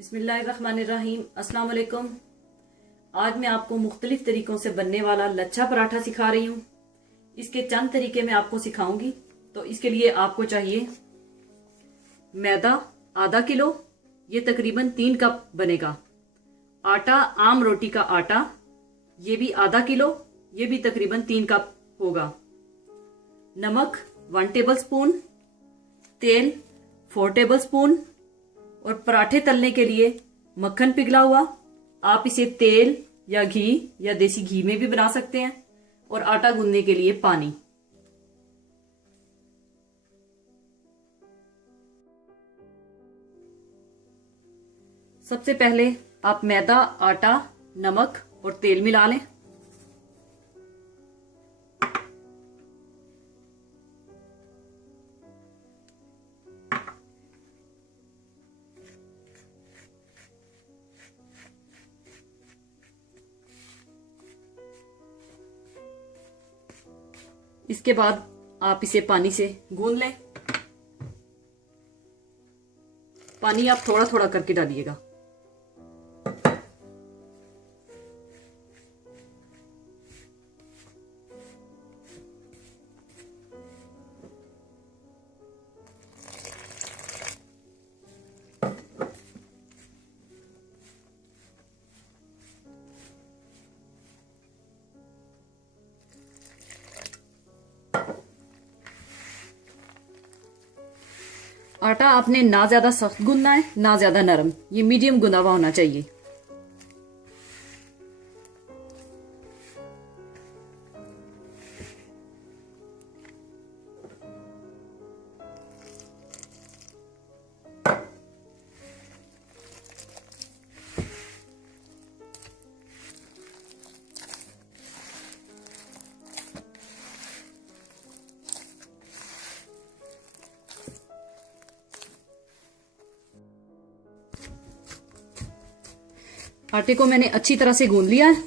बिस्मिल्लाहिर्रहमानिर्रहीम। अस्सलाम वालेकुम। आज मैं आपको मुख्तलिफ तरीकों से बनने वाला लच्छा पराठा सिखा रही हूँ। इसके चंद तरीके मैं आपको सिखाऊंगी। तो इसके लिए आपको चाहिए मैदा आधा किलो, ये तकरीबन 3 कप बनेगा। आटा आम रोटी का आटा, ये भी आधा किलो, ये भी तकरीबन 3 कप होगा। नमक 1 टेबल स्पून, तेल 4 टेबल स्पून और पराठे तलने के लिए मक्खन पिघला हुआ। आप इसे तेल या घी या देसी घी में भी बना सकते हैं। और आटा गूंदने के लिए पानी। सबसे पहले आप मैदा, आटा, नमक और तेल मिला लें। इसके बाद आप इसे पानी से गूंद लें। पानी आप थोड़ा थोड़ा करके डालिएगा। आटा आपने ना ज्यादा सख्त गूंदना है ना ज्यादा नरम, ये मीडियम गुना हुआ होना चाहिए। आटे को मैंने अच्छी तरह से गूंद लिया है।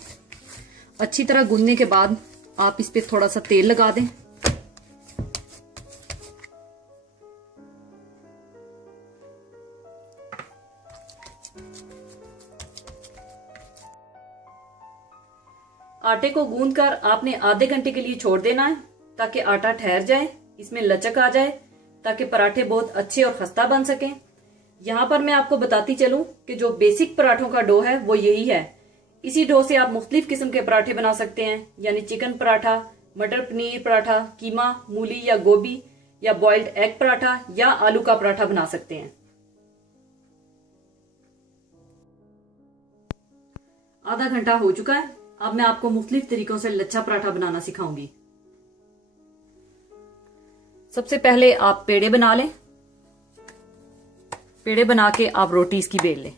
अच्छी तरह गूंदने के बाद आप इस पे थोड़ा सा तेल लगा दें। आटे को गूंदकर आपने आधे घंटे के लिए छोड़ देना है ताकि आटा ठहर जाए, इसमें लचक आ जाए, ताकि पराठे बहुत अच्छे और खस्ता बन सकें। यहाँ पर मैं आपको बताती चलूं कि जो बेसिक पराठों का डो है वो यही है। इसी डो से आप मुख्तलिफ किस्म के पराठे बना सकते हैं, यानी चिकन पराठा, मटर पनीर पराठा, कीमा, मूली या गोभी या बॉइल्ड एग पराठा या आलू का पराठा बना सकते हैं। आधा घंटा हो चुका है। अब मैं आपको मुख्तलिफ तरीकों से लच्छा पराठा बनाना सिखाऊंगी। सबसे पहले आप पेड़े बना लें। पेड़े बना के आप रोटी इसकी बेल लें।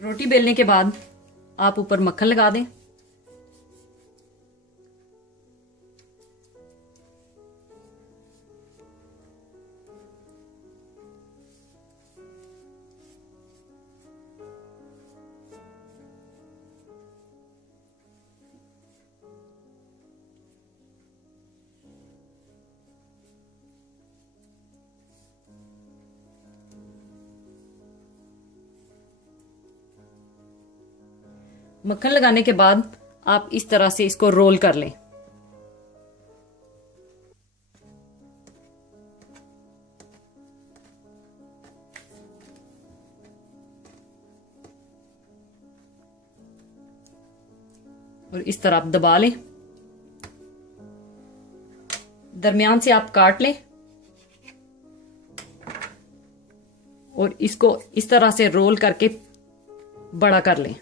रोटी बेलने के बाद आप ऊपर मक्खन लगा दें। मक्खन लगाने के बाद आप इस तरह से इसको रोल कर लें। और इस तरह आप दबा लें। दरमियान से आप काट लें और इसको इस तरह से रोल करके बड़ा कर लें।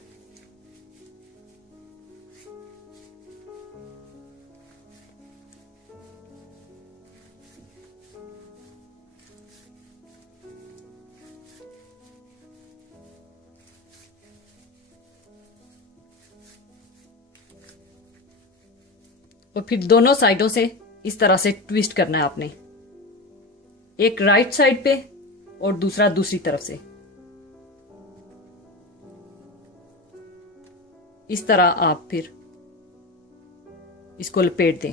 और फिर दोनों साइडों से इस तरह से ट्विस्ट करना है आपने, एक राइट साइड पे और दूसरा दूसरी तरफ से। इस तरह आप फिर इसको लपेट दें।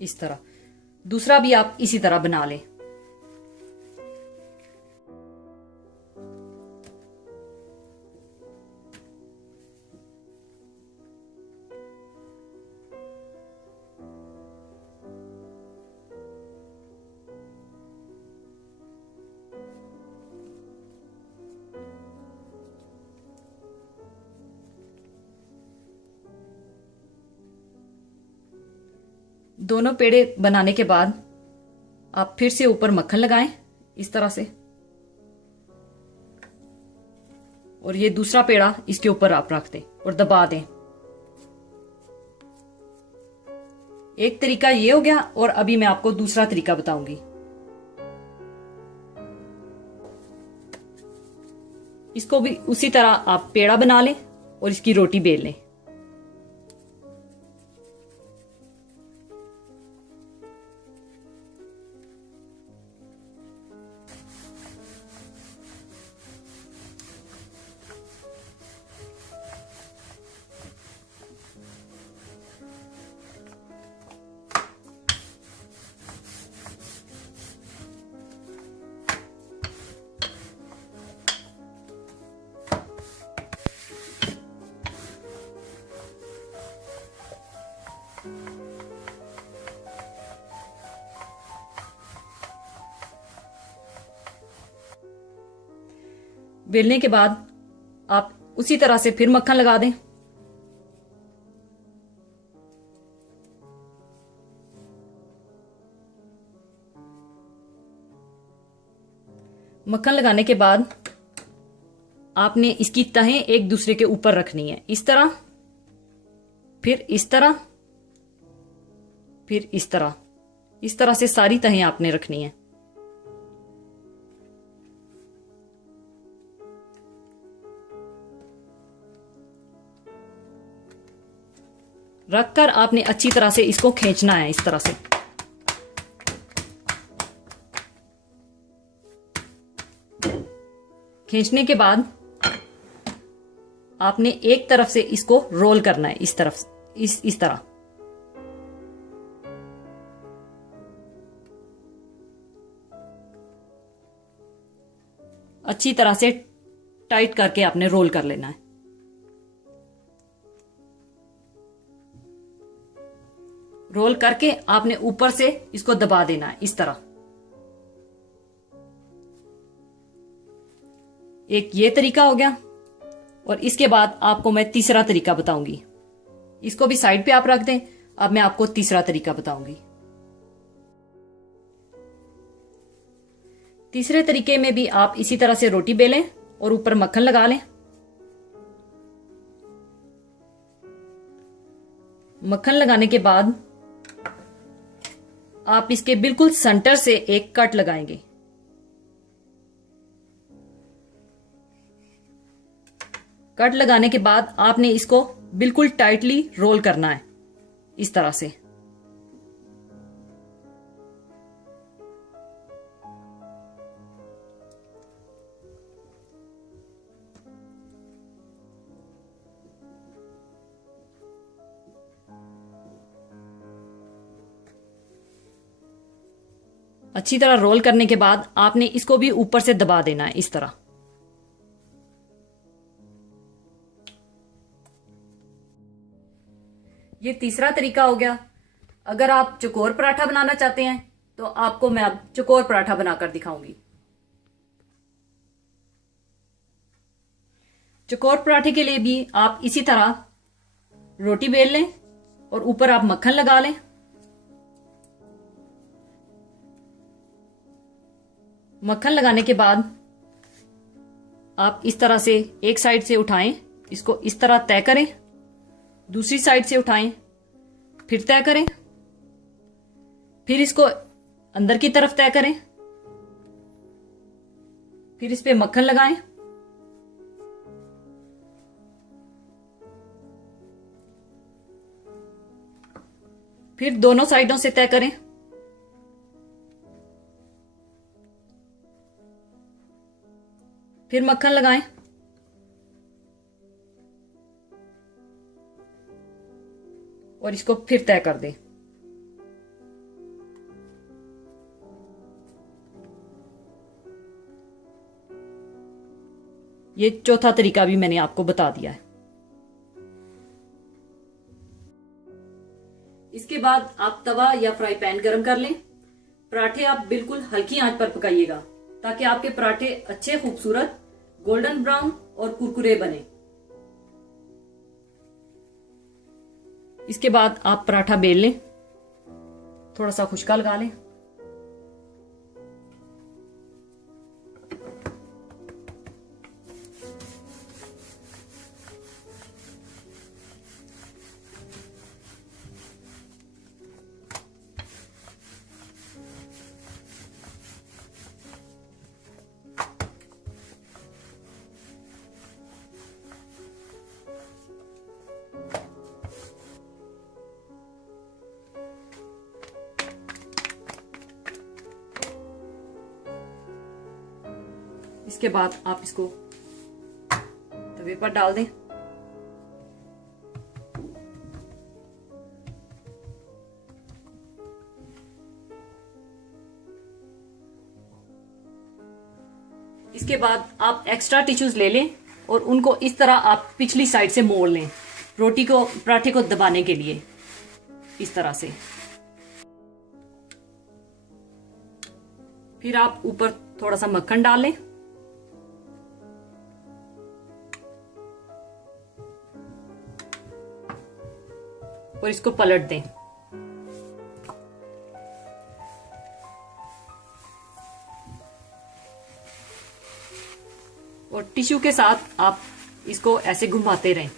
इस तरह दूसरा भी आप इसी तरह बना लें। दोनों पेड़े बनाने के बाद आप फिर से ऊपर मक्खन लगाएं इस तरह से, और ये दूसरा पेड़ा इसके ऊपर आप रख दें और दबा दें। एक तरीका ये हो गया, और अभी मैं आपको दूसरा तरीका बताऊंगी। इसको भी उसी तरह आप पेड़ा बना लें और इसकी रोटी बेल लें। बेलने के बाद आप उसी तरह से फिर मक्खन लगा दें। मक्खन लगाने के बाद आपने इसकी तहें एक दूसरे के ऊपर रखनी है, इस तरह, फिर इस तरह, फिर इस तरह से सारी तहें आपने रखनी है। रखकर आपने अच्छी तरह से इसको खींचना है इस तरह से। खींचने के बाद आपने एक तरफ से इसको रोल करना है इस तरफ, इस तरह। अच्छी तरह से टाइट करके आपने रोल कर लेना है। रोल करके आपने ऊपर से इसको दबा देना है इस तरह। एक ये तरीका हो गया, और इसके बाद आपको मैं तीसरा तरीका बताऊंगी। इसको भी साइड पे आप रख दें। अब मैं आपको तीसरा तरीका बताऊंगी। तीसरे तरीके में भी आप इसी तरह से रोटी बेलें और ऊपर मक्खन लगा लें। मक्खन लगाने के बाद आप इसके बिल्कुल सेंटर से एक कट लगाएंगे। कट लगाने के बाद आपने इसको बिल्कुल टाइटली रोल करना है इस तरह से। अच्छी तरह रोल करने के बाद आपने इसको भी ऊपर से दबा देना है इस तरह। ये तीसरा तरीका हो गया। अगर आप चौकोर पराठा बनाना चाहते हैं तो आपको मैं अब चौकोर पराठा बनाकर दिखाऊंगी। चौकोर पराठे के लिए भी आप इसी तरह रोटी बेल लें और ऊपर आप मक्खन लगा लें। मक्खन लगाने के बाद आप इस तरह से एक साइड से उठाएं, इसको इस तरह तय करें, दूसरी साइड से उठाएं, फिर तय करें, फिर इसको अंदर की तरफ तय करें, फिर इस पे मक्खन लगाएं। फिर दोनों साइडों से तय करें। फिर मक्खन लगाएं। और इसको फिर तय कर दें। ये चौथा तरीका भी मैंने आपको बता दिया है। इसके बाद आप तवा या फ्राई पैन गरम कर लें। पराठे आप बिल्कुल हल्की आंच पर पकाइएगा ताकि आपके पराठे अच्छे, खूबसूरत, गोल्डन ब्राउन और कुरकुरे बने। इसके बाद आप पराठा बेल लें, थोड़ा सा खुशका लगा लें। इसके बाद आप इसको तवे पर डाल दें। इसके बाद आप एक्स्ट्रा टिश्यूज ले लें और उनको इस तरह आप पिछली साइड से मोड़ लें, रोटी को, पराठे को दबाने के लिए, इस तरह से। फिर आप ऊपर थोड़ा सा मक्खन डाल लें और इसको पलट दें। और टिश्यू के साथ आप इसको ऐसे घुमाते रहें।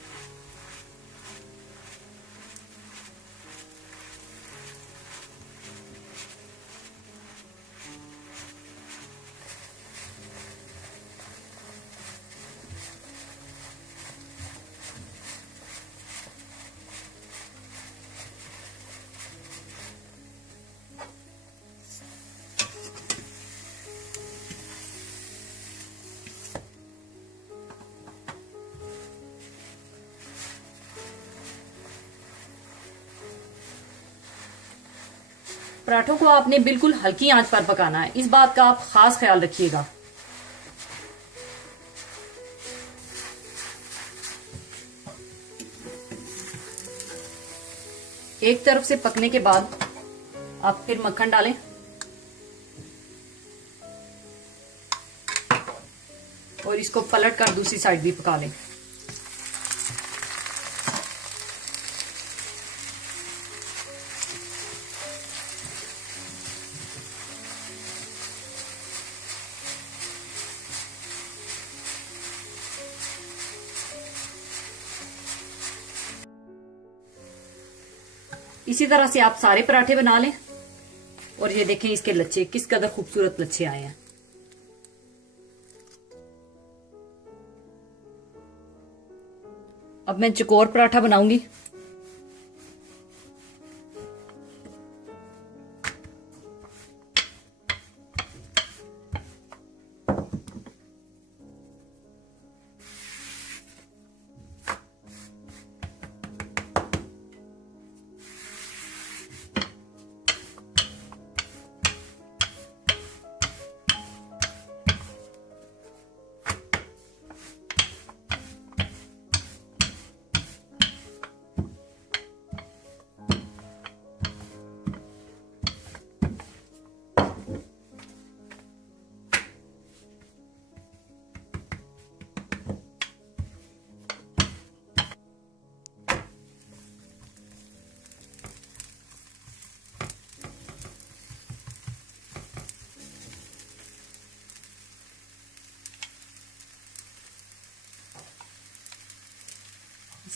पराठों को आपने बिल्कुल हल्की आंच पर पकाना है, इस बात का आप खास ख्याल रखिएगा। एक तरफ से पकने के बाद आप फिर मक्खन डालें और इसको पलट कर दूसरी साइड भी पका लें। इसी तरह से आप सारे पराठे बना लें। और ये देखें इसके लच्छे किस कदर खूबसूरत लच्छे आए हैं। अब मैं चकोर पराठा बनाऊंगी।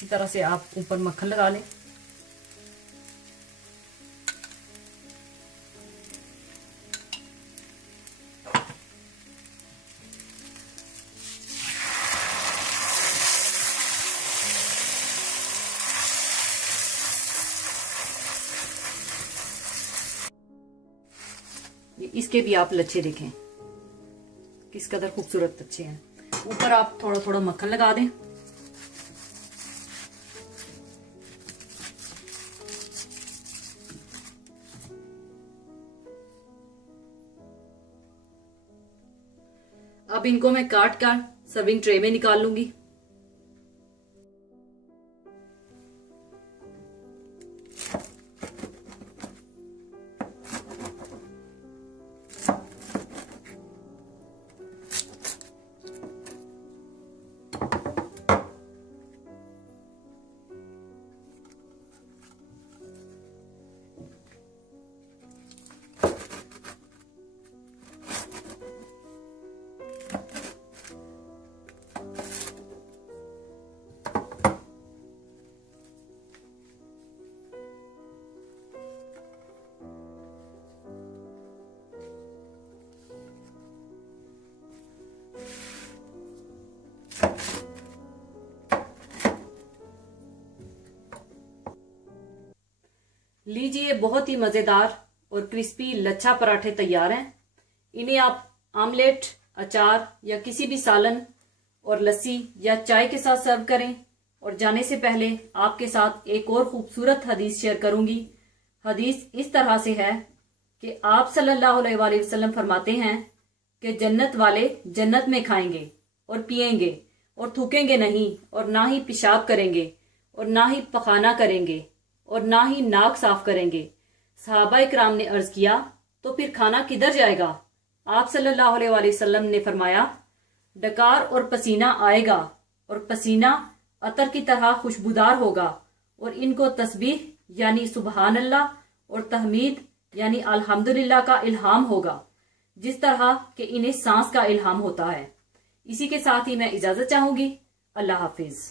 इसी तरह से आप ऊपर मक्खन लगा लें। इसके भी आप लच्छे देखें किस कदर खूबसूरत लच्छे हैं। ऊपर आप थोड़ा थोड़ा मक्खन लगा दें। अब इनको मैं काट कर सर्विंग ट्रे में निकाल लूंगी। लीजिए, बहुत ही मजेदार और क्रिस्पी लच्छा पराठे तैयार हैं। इन्हें आप आमलेट, अचार या किसी भी सालन और लस्सी या चाय के साथ सर्व करें। और जाने से पहले आपके साथ एक और खूबसूरत हदीस शेयर करूंगी। हदीस इस तरह से है कि आप सल्लल्लाहु अलैहि वसल्लम फरमाते हैं कि जन्नत वाले जन्नत में खाएंगे और पिएंगे और थूकेंगे नहीं, और ना ही पेशाब करेंगे और ना ही पखाना करेंगे और ना ही नाक साफ करेंगे। सहाबा इकराम ने अर्ज किया, तो फिर खाना किधर जाएगा? आप सल्लल्लाहु अलैहि वसल्लम ने फरमाया, डकार और पसीना आएगा और पसीना अतर की तरह खुशबूदार होगा, और इनको तस्बीह यानी सुबहान अल्लाह और तहमीद यानी अल्हम्दुलिल्लाह का इल्हाम होगा, जिस तरह के इन्हें सांस का इल्हाम होता है। इसी के साथ ही मैं इजाजत चाहूंगी। अल्लाह हाफिज।